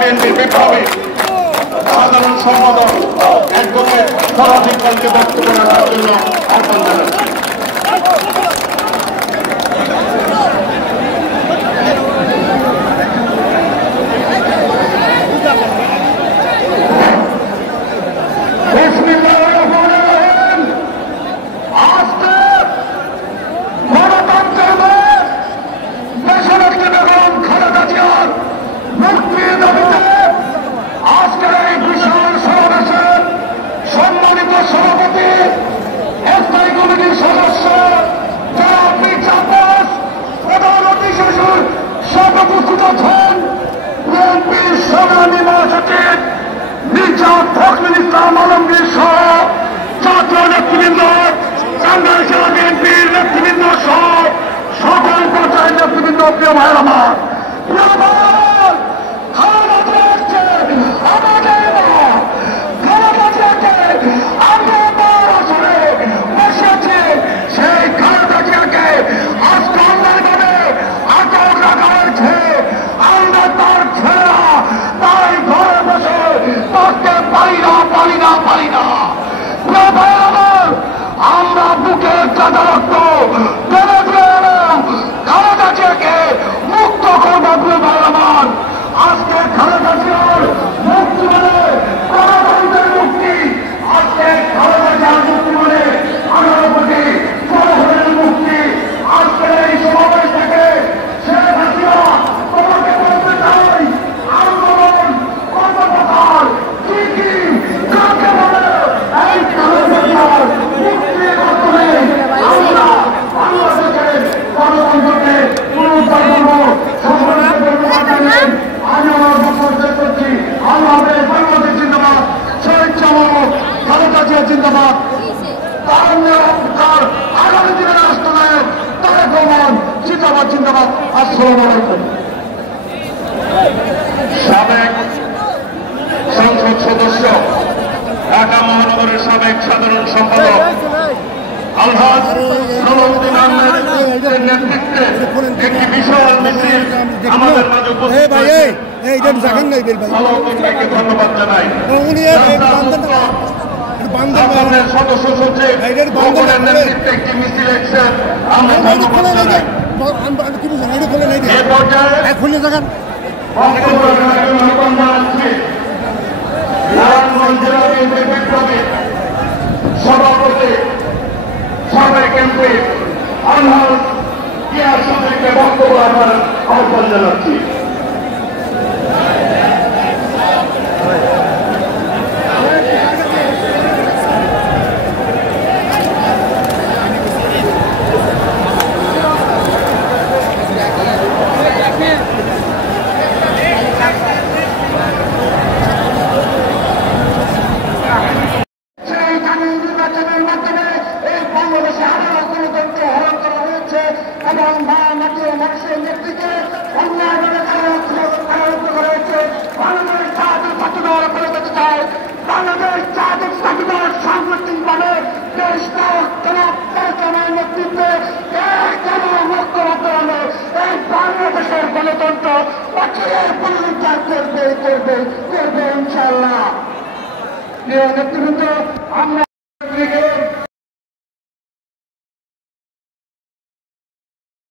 বিএনপির বিপ্লবী সাধারণ সম্পাদক অ্যাডভোকেট ফরাজ ইকবালকে বক্তব্য রাখার জন্য আহ্বান জানাচ্ছি। সাবেক সংসদ সদস্য, ঢাকা মহানগরের সাবেক সাধারণ সম্পাদক আলহাজ নওয়াজউদ্দিন আহমেদের নেতৃত্বে একটি বিশাল মিছিল আমাদের মাঝে উপস্থিত হয়েছে। ধন্যবাদ জানাই। আপনাদের সদস্য সচিব গোপনের নেতৃত্বে একটি মিছিল এসেছে, আমরা ধন্যবাদ জানাই। এই পর্যায়ে নারায়ণগঞ্জ জেলা বিএনপির বিপ্লবী সভাপতি সাবেক এমপি আলহাজ গিয়াস চৌধুরীকে বক্তব্য রাখার আহ্বান জানাচ্ছি। নেতৃবৃন্দ, আমরা